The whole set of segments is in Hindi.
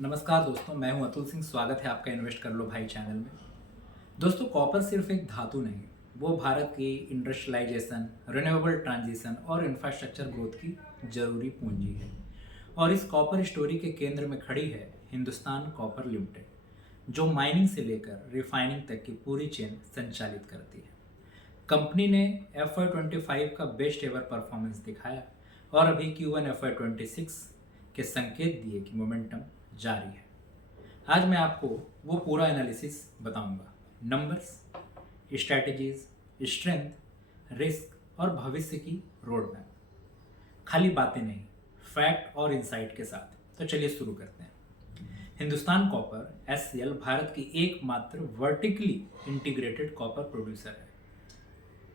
नमस्कार दोस्तों, मैं हूं अतुल सिंह। स्वागत है आपका इन्वेस्ट कर लो भाई चैनल में। दोस्तों, कॉपर सिर्फ एक धातु नहीं, वो भारत की इंडस्ट्रियलाइजेशन, रिन्यूएबल ट्रांजिशन और इंफ्रास्ट्रक्चर ग्रोथ की जरूरी पूंजी है। और इस कॉपर स्टोरी के केंद्र में खड़ी है हिंदुस्तान कॉपर लिमिटेड, जो माइनिंग से लेकर रिफाइनिंग तक की पूरी चेन संचालित करती है। कंपनी ने FY25 का बेस्ट एवर परफॉर्मेंस दिखाया और अभी Q1 FY26 के संकेत दिए कि मोमेंटम जारी है। आज मैं आपको वो पूरा एनालिसिस बताऊंगा, नंबर्स, स्ट्रैटेजीज, स्ट्रेंथ, रिस्क और भविष्य की रोड मैप। खाली बातें नहीं, फैक्ट और इंसाइट के साथ। तो चलिए शुरू करते हैं। हिंदुस्तान कॉपर SCL भारत की एकमात्र वर्टिकली इंटीग्रेटेड कॉपर प्रोड्यूसर है।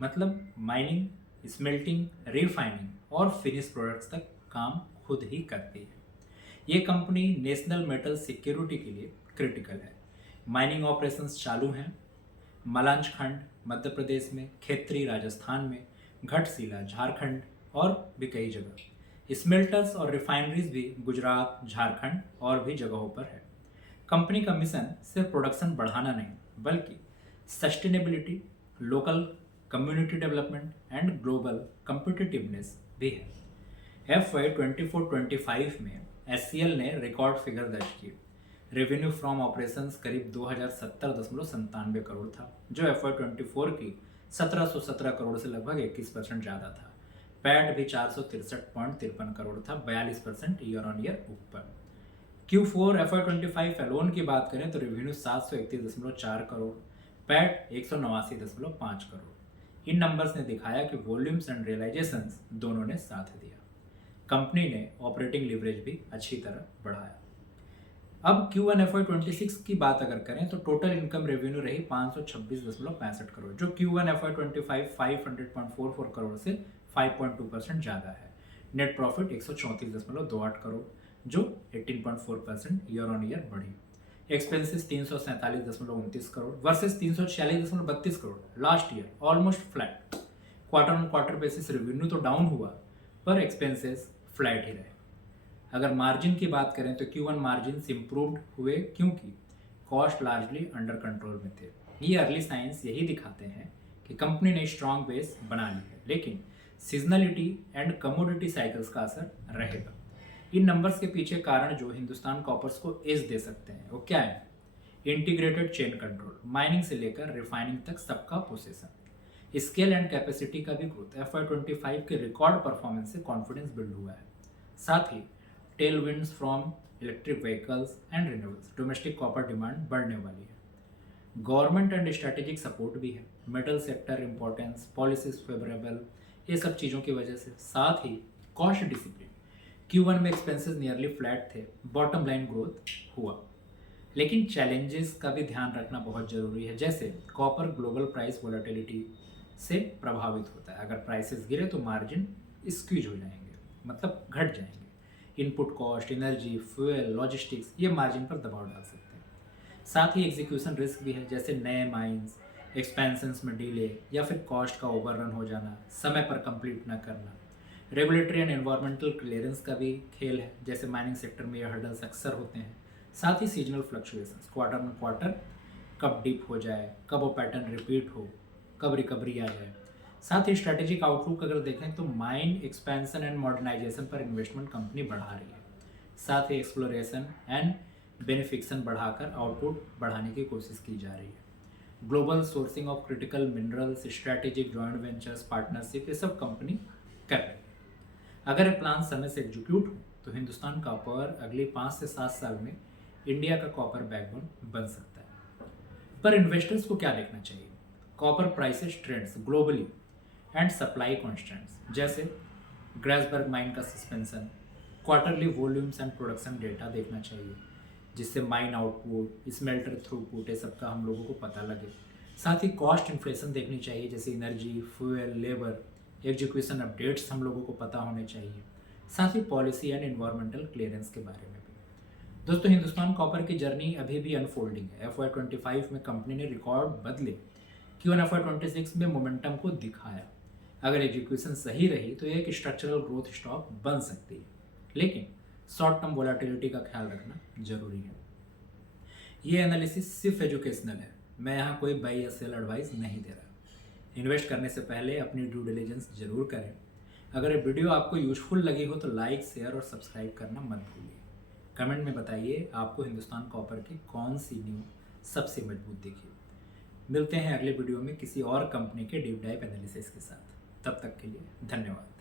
मतलब माइनिंग, स्मेल्टिंग, रिफाइनिंग और फिनिश प्रोडक्ट्स तक काम खुद ही करती है। ये कंपनी नेशनल मेटल सिक्योरिटी के लिए क्रिटिकल है। माइनिंग ऑपरेशंस चालू हैं मलांच खंड मध्य प्रदेश में, खेतरी राजस्थान में, घटशिला झारखंड और भी कई जगह। स्मेल्टर्स और रिफाइनरीज भी गुजरात, झारखंड और भी जगहों पर है। कंपनी का मिशन सिर्फ प्रोडक्शन बढ़ाना नहीं, बल्कि sustainability, local community development and global competitiveness भी है। FY24-25 में SCL ने रिकॉर्ड फिगर दर्ज किए। रेवेन्यू फ्रॉम ऑपरेशंस करीब 2070.97 करोड़ था, जो FY24 की 1717 करोड़ से लगभग 21% ज़्यादा था। पैट भी 463.53 करोड़ था, 42% ईयर ऑन ईयर ऊपर। Q4 FY25 एलोन की बात करें तो रेवेन्यू 731.4 करोड़, पैट 189.5 करोड़। इन नंबर्स ने दिखाया कि वॉल्यूम्स एंड रियलाइजेशंस दोनों ने साथ दिया। कंपनी ने ऑपरेटिंग लिवरेज भी अच्छी तरह बढ़ाया। अब Q1 FY26 की बात अगर करें तो टोटल इनकम रेवेन्यू रही 526.65 करोड़, जो Q1 FY25 500.44 करोड़ से 5.2% ज़्यादा है। नेट प्रॉफिट 134.28 करोड़, जो 18.4% ईयर ऑन ईयर बढ़ी। Expenses 347.29 crore versus 346.32 crore last year, almost flat. Quarter on quarter basis revenue तो डाउन हुआ, पर एक्सपेंसेस फ्लैट ही रहे। अगर मार्जिन की बात करें तो Q1 मार्जिन इम्प्रूव्ड हुए, क्योंकि कॉस्ट लार्जली अंडर कंट्रोल में थे। ये अर्ली साइंस यही दिखाते हैं कि कंपनी ने स्ट्रॉन्ग बेस बना ली है, लेकिन सीजनलिटी एंड कमोडिटी साइकिल्स का असर रहेगा। इन नंबर्स के पीछे कारण जो हिंदुस्तान कॉपर्स को एज दे सकते हैं, वो क्या है? इंटीग्रेटेड चेन कंट्रोल, माइनिंग से लेकर रिफाइनिंग तक सबका पोसेशन। स्केल एंड कैपेसिटी का भी ग्रोथ। FY25 के रिकॉर्ड परफॉर्मेंस से कॉन्फिडेंस बिल्ड हुआ है। साथ ही tailwinds from electric vehicles and renewables, domestic copper demand बढ़ने वाली है। गवर्नमेंट एंड स्ट्रेटेजिक सपोर्ट भी है, metal sector importance, policies favourable, ये सब चीज़ों की वजह से। साथ ही कॉस्ट डिसिप्लिन। Q1 में एक्सपेंसेस नियरली फ्लैट थे, बॉटम लाइन ग्रोथ हुआ। लेकिन चैलेंजेस का भी ध्यान रखना बहुत जरूरी है, जैसे कॉपर ग्लोबल प्राइस वोलेटिलिटी से प्रभावित होता है। अगर प्राइसेस गिरे तो मार्जिन स्क्वीज हो जाएंगे, मतलब घट जाएंगे। Input cost, energy, fuel, logistics, ये मार्जिन पर दबाव डाल सकते हैं। साथ ही एग्जीक्यूशन रिस्क भी है, जैसे नए माइंस, एक्सपेंशंस में डिले या फिर कॉस्ट का ओवररन हो जाना, समय पर कंप्लीट ना करना। रेगुलेटरी एंड एनवायरमेंटल क्लियरेंस का भी खेल है, जैसे माइनिंग सेक्टर में ये हर्डल्स अक्सर होते हैं। साथ ही seasonal fluctuations, quarter on quarter कब डिप हो जाए, कब वो पैटर्न रिपीट हो, कब रिकवरी आ जाए। साथ ही स्ट्रेटेजिक आउटलुक अगर देखें तो माइन एक्सपेंशन एंड मॉडर्नाइजेशन पर इन्वेस्टमेंट कंपनी बढ़ा रही है। साथ ही एक्सप्लोरेशन एंड बेनिफिक्शन बढ़ाकर आउटपुट बढ़ाने की कोशिश की जा रही है। Global sourcing of critical minerals, strategic joint ventures, partnership, ये सब कंपनी कर रही है। अगर ये प्लान समय से एग्जीक्यूट हो तो हिंदुस्तान कॉपर अगले 5 से 7 साल में इंडिया का कॉपर बैकबोन बन सकता है। पर इन्वेस्टर्स को क्या देखना चाहिए? Copper prices trends globally and supply constants, जैसे ग्रेसबर्ग माइन का suspension, quarterly volumes and production data देखना चाहिए, जिससे माइन आउटपुट, स्मेल्टर थ्रूपुट, ये सबका हम लोगों को पता लगे। साथ ही कॉस्ट इन्फ्लेशन देखनी चाहिए, जैसे energy, fuel, labour, execution updates हम लोगों को पता होने चाहिए। साथ ही पॉलिसी एंड एनवायरमेंटल क्लियरेंस के बारे में भी। दोस्तों, हिंदुस्तान कॉपर की जर्नी अभी भी अनफोल्डिंग है। FY25 में कंपनी ने रिकॉर्ड बदले, Q1 FY26 में मोमेंटम को दिखाया। अगर एग्जीक्यूशन सही रही तो एक स्ट्रक्चरल ग्रोथ स्टॉक बन सकती है, लेकिन शॉर्ट टर्म वोलाटिलिटी का ख्याल रखना जरूरी है। ये एनालिसिस सिर्फ एजुकेशनल है, मैं यहाँ कोई बाई या सेल एडवाइस नहीं दे रहा। इन्वेस्ट करने से पहले अपनी ड्यू डिलिजेंस जरूर करें। अगर ये वीडियो आपको यूजफुल लगी हो तो लाइक, शेयर और सब्सक्राइब करना मत भूलिए। कमेंट में बताइए आपको हिंदुस्तान कॉपर की कौन सी न्यूज़ सबसे मजबूत दिखी। मिलते हैं अगले वीडियो में किसी और कंपनी के डीप डाइव एनालिसिस के साथ। तब तक के लिए धन्यवाद।